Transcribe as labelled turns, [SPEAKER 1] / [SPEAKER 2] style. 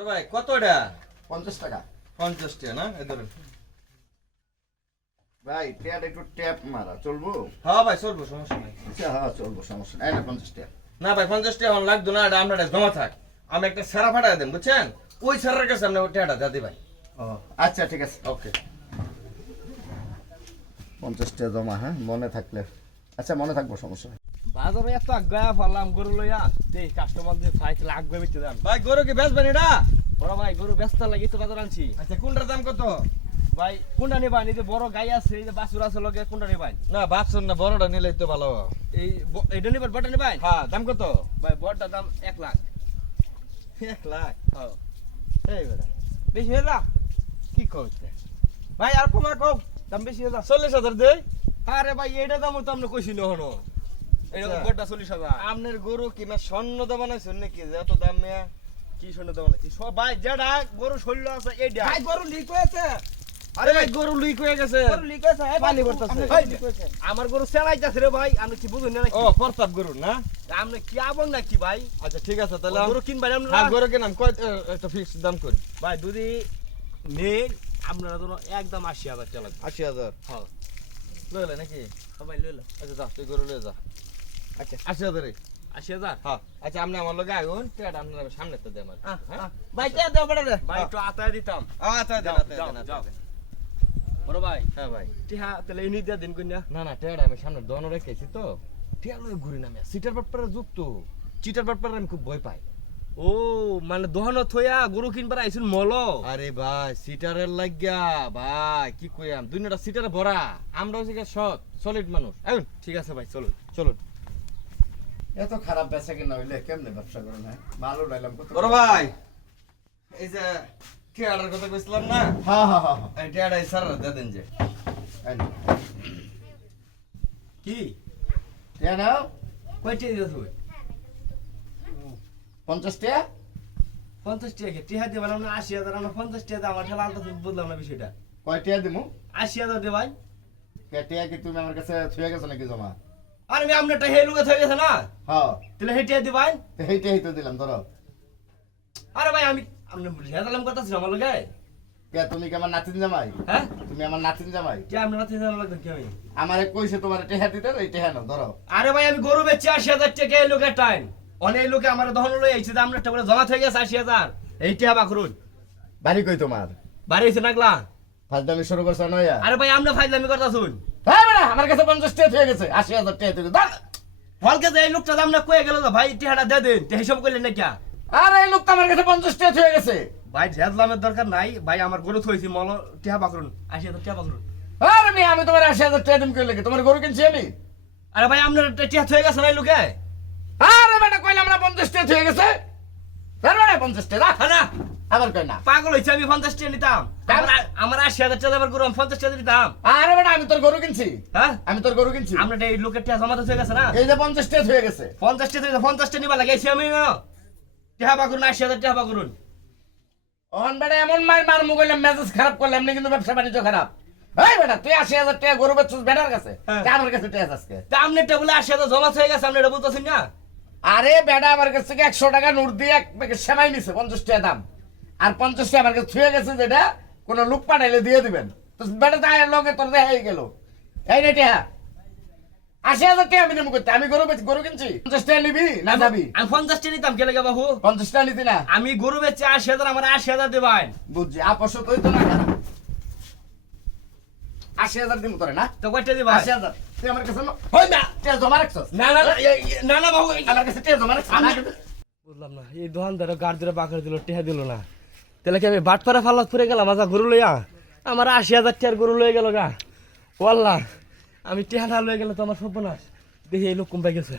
[SPEAKER 1] বড় ভাই কতটা
[SPEAKER 2] পঞ্চাশ টাকা।
[SPEAKER 1] পঞ্চাশ টাকা না? এ ধরেন।
[SPEAKER 2] ভাই ট্যাপ একটু ট্যাপ মারা চলবো?
[SPEAKER 1] হ্যাঁ ভাই চলবো সমস্যা নাই।
[SPEAKER 2] আচ্ছা হ্যাঁ চলবো সমস্যা নাই। না পঞ্চাশ টাকা
[SPEAKER 1] না ভাই পঞ্চাশ টাকা আমার লাগতো না এটা আমরা জমা থাক। আমি একটা সেরা ফাটাই দেন বুঝছেন? ওই সেরার কাছে আপনি ওই টাকাটা দাদি ভাই
[SPEAKER 2] ও আচ্ছা ঠিক আছে।
[SPEAKER 1] ওকে।
[SPEAKER 2] পঞ্চাশ টাকা জমা হ্যাঁ মনে থাকলে। আচ্ছা মনে থাকব সমস্যা
[SPEAKER 3] বাজারে এত আগ্রহ পারলাম গরু লইয়া। যে কাস্টমার দিয়ে ফাইতে আগ্রহ বেচতে দেন?
[SPEAKER 1] ভাই গরু কি বেচবেন এটা?
[SPEAKER 3] বড় ভাই গরু ব্যস্ত লাগি তো বাজার আনছি।
[SPEAKER 1] আচ্ছা কোনটার দাম কত?
[SPEAKER 3] ভাই কোনটা নেবান? এই যে বড় গাই আছে এই যে বাছুর আছে লগে কোনটা নেবান?
[SPEAKER 1] না বাচ্চন না বড়টা নিলেই তো ভালো।
[SPEAKER 3] এই এইটা নেবার বড়টা নেবান?
[SPEAKER 1] হ্যাঁ দাম কত?
[SPEAKER 3] ভাই বড়টার দাম এক লাখ।
[SPEAKER 1] এক লাখ?
[SPEAKER 3] হ্যাঁ।
[SPEAKER 1] এই বেটা
[SPEAKER 3] বেশি হয়ে যা।
[SPEAKER 1] কি করছে
[SPEAKER 3] ভাই আর কমা কম দাম বেশি হয়ে যা।
[SPEAKER 1] চল্লিশ হাজার দেই?
[SPEAKER 3] আরে ভাই এইটা দাম তো আপনি কইছি না হনো
[SPEAKER 1] আচ্ছা। আপনার গরু কি মা স্বর্ণ দাম বানাইছেন নাকি? এত দাম মেয়া?
[SPEAKER 3] কি শুনে দাম নাকি সব ভাই যেটা গরু শৈল আছে এইটা।
[SPEAKER 4] ভাই গরু লিক হয়েছে।
[SPEAKER 3] আরে ভাই গরু লিক হয়ে গেছে।
[SPEAKER 4] গরু লিক হয়েছে
[SPEAKER 3] পানি পড়তাছে।
[SPEAKER 4] আমি
[SPEAKER 3] ভাই,
[SPEAKER 4] লিক হয়েছে।
[SPEAKER 3] আমার গরু সেলাইতাছে রে ভাই আমি কি বুঝুন না
[SPEAKER 1] ও প্রতাপ গরু না?
[SPEAKER 3] আপনি কি আবং নাকি ভাই?
[SPEAKER 1] আচ্ছা ঠিক আছে তাহলে হ্যাঁ গরু কিনাম কয় একটা ফিক্স দাম করি।
[SPEAKER 3] ভাই যদি নেন আপনারা ধরো একদম আশি হাজার টাকা লাগবে।
[SPEAKER 1] আশি হাজার।
[SPEAKER 3] হ্যাঁ।
[SPEAKER 1] লইলে নাকি?
[SPEAKER 3] ভাই লইলো।
[SPEAKER 1] আচ্ছা যা তুই গরু লয়ে যা।
[SPEAKER 3] আচ্ছা।
[SPEAKER 1] আশি হাজারে
[SPEAKER 3] আশি হাজার
[SPEAKER 1] হ্যাঁ। আচ্ছা আপনি আমার লগে আগুন আপনার সামনে তো দেন
[SPEAKER 3] আহ,
[SPEAKER 4] ভাই কে দাও বড়
[SPEAKER 3] ভাই একটু আতায় দিতাম।
[SPEAKER 1] দেন
[SPEAKER 3] যাও,
[SPEAKER 1] দেন
[SPEAKER 3] যাও। বড় ভাই
[SPEAKER 1] হ্যাঁ ভাই।
[SPEAKER 3] টিহা তাহলে ইনি দিয়ে দিন
[SPEAKER 1] না আমি সামনে দোকানে রেখেছি তো। টিয়া লয়ে ঘুরি না আমি। সিটার বাটপারে যুক্ত চিটার বাটপারে আমি খুব ভয় পাই।
[SPEAKER 3] ও মানে দহন থইয়া গরু কিনবার আইছুন মল।
[SPEAKER 1] আরে ভাই সিটারের লাগিয়া ভাই কি কইয়াম? দুনিয়াটা সিটারে ভরা। আমরা হচ্ছে সৎ সলিড মানুষ।
[SPEAKER 3] ঠিক আছে ভাই চলুন।
[SPEAKER 1] চলুন।
[SPEAKER 2] এত খারাপ বেচা কিনা হইলে কেমনে ব্যবসা করেন হ্যাঁ? ভালো লাইলাম কত
[SPEAKER 1] বড় ভাই এই যে টিয়াটার কথা কইছিলাম না?
[SPEAKER 2] হ্যাঁ হ্যাঁ হ্যাঁ
[SPEAKER 1] স্যার দিয়ে দেন যে।
[SPEAKER 3] কি?
[SPEAKER 2] টিয়া নাও।
[SPEAKER 3] কয়টি দিয়েছ
[SPEAKER 2] পঞ্চাশ টাকা
[SPEAKER 3] পঞ্চাশ টাকা টিহা দিয়ে বানাম না আশি হাজার আমরা পঞ্চাশ টাকা দিয়ে আমার ঠেলা আলাদা বুঝলাম না বিষয়টা।
[SPEAKER 2] কয় টাকা দিমু?
[SPEAKER 3] আশি হাজার দে ভাই।
[SPEAKER 2] কে টাকা কি তুমি আমার কাছে ছুঁয়ে গেছো নাকি জমা?
[SPEAKER 3] আরে আমি আপনারটা হে লুকে থয়ে গেছে না?
[SPEAKER 2] হ্যাঁ।
[SPEAKER 3] তাহলে হে টিয়া দি ভাই
[SPEAKER 2] তো দিলাম ধরো।
[SPEAKER 3] আরে ভাই আমি আপনি হেদালাম কথা ছিল আমার লগে।
[SPEAKER 2] কে তুমি কি আমার নাতিন জামাই?
[SPEAKER 3] হ্যাঁ?
[SPEAKER 2] তুমি আমার নাতিন জামাই?
[SPEAKER 3] কে আপনার রাতে জানা লাগবে কি আমি?
[SPEAKER 2] আমারে কইছে তোমার টেহা দিতে এই টেহা নাও ধরো।
[SPEAKER 3] আরে ভাই আমি গরু বেচছি আশি হাজার টাকা এই লোকের টাইম। অনেক লোকে আমার দহন লই আইছে যে আপনারটা বলে জমা হয়ে গেছে আশি হাজার। এই টিয়া বাকরুন
[SPEAKER 2] বাড়ি কই তোমার?
[SPEAKER 3] বাড়ি হয়েছে নাগলা।
[SPEAKER 2] ফাজদামি শুরু করছ নয়া?
[SPEAKER 3] আরে ভাই আমরা
[SPEAKER 2] হ্যাঁ বেড়া আমার কাছে পঞ্চাশ টাকা হয়ে গেছে আশি হাজার টাকা তুই দাঁড়।
[SPEAKER 3] ফলকে যে এই লোকটা দাম না কয়ে গেল ভাই টিহাটা দে দেন তে হিসাব করলেন না কিয়া
[SPEAKER 2] আরে এই লোক তো আমার কাছে পঞ্চাশ টাকা হয়ে গেছে।
[SPEAKER 3] ভাই ঝেদলামের দরকার নাই। ভাই আমার গরু থইছি মল টিহা বাকরুন আশি হাজার টিহা বাকরুন
[SPEAKER 2] আরে মেয়ে আমি তোমার আশি হাজার টাকা দিম কই তোমার গরু কিনছি আমি।
[SPEAKER 3] আরে ভাই আপনার টিহা থয়ে গেছে এই লোকে?
[SPEAKER 2] আরে বেটা কইলাম না পঞ্চাশ টাকা হয়ে গেছে। ধর পঞ্চাশ টাকা রাখ।
[SPEAKER 3] হ্যাঁ না?
[SPEAKER 2] আবার কই না?
[SPEAKER 3] পাগল হয়েছে আমি পঞ্চাশ টাকা নিতাম আমার- আমার আশি হাজার টাকা দামের গরু আমি টাকা নিতাম
[SPEAKER 2] আরে বেটা আমি তোর গরু কিনছি।
[SPEAKER 3] হ্যাঁ?
[SPEAKER 2] আমি তোর গরু কিনছি।
[SPEAKER 3] আপনার এই লোকের টিহা জমাতে হয়ে গেছে না?
[SPEAKER 2] এই যে পঞ্চাশ টাকা হয়ে গেছে।
[SPEAKER 3] পঞ্চাশ টাকা পঞ্চাশ টাকা নিবা লাগাইছি আমি না টিহা বাকরুন আশি হাজার টিহা বাকরুন
[SPEAKER 2] অন বেটা এমন মার মার মুগলাম মেজাজ খারাপ করলাম এমনি কিন্তু ব্যবসা বাণিজ্য খারাপ। এই বেটা তুই আশি হাজার টাকা গরু বেচছিস বেটার কাছে?
[SPEAKER 3] হ্যাঁ।
[SPEAKER 2] আমার কাছে টাকা আজকে।
[SPEAKER 3] আপনার টেবুলে আশি হাজার জমা হয়ে গেছে আপনি এটা বলতেছেন না?
[SPEAKER 2] আরে বেটা আমার কাছ থেকে একশো টাকা নোট দিয়ে এক প্যাকেট সেমাই নিছে পঞ্চাশ টাকা দাম। আর পঞ্চাশ টাকা আমার কাছে ছুঁয়ে গেছে যেটা কোনো লোক পাঠাইলে দিয়ে দিবেন। তো বেটা তাই লগে তোর দেখা গেল। এই রে টিহা আশি হাজার টাকা আমি নেব করতে আমি গরু বেচি গরু কিনছি। পঞ্চাশ টাকা নিবি না যাবি?
[SPEAKER 3] আমি পঞ্চাশ টাকা নিতাম কে লাগে বাবু
[SPEAKER 2] পঞ্চাশ টাকা নিতি না।
[SPEAKER 3] আমি গরু বেচে আশি হাজার আমার আশি হাজার দেবেন।
[SPEAKER 2] বুঝছি আপস তো না আশি হাজার দিব তোরে না?
[SPEAKER 3] তো কয়টা দিবা?
[SPEAKER 2] আশি হাজার। তুই আমার কাছে হই না। টাকা জমা রাখছস?
[SPEAKER 3] না না না, এ- এ- না না বাবু
[SPEAKER 2] আমার কাছে টাকা জমা রাখছস?
[SPEAKER 3] বুঝলাম না এই দোকানদার গাড় দিলে বাঁকড়ে দিল টেহা দিল না। তাহলে কি আমি বাটপাড়া ফালাত ফুরে গেলাম আজা গরু লইয়া? আমার আশি হাজার টিয়ার গরু লয়ে গেল গা। ওয়াল্লাহ আমি টেহা না লয়ে গেলে তো আমার সর্বনাশ। দেখি এই লোক কম পাই গেছে।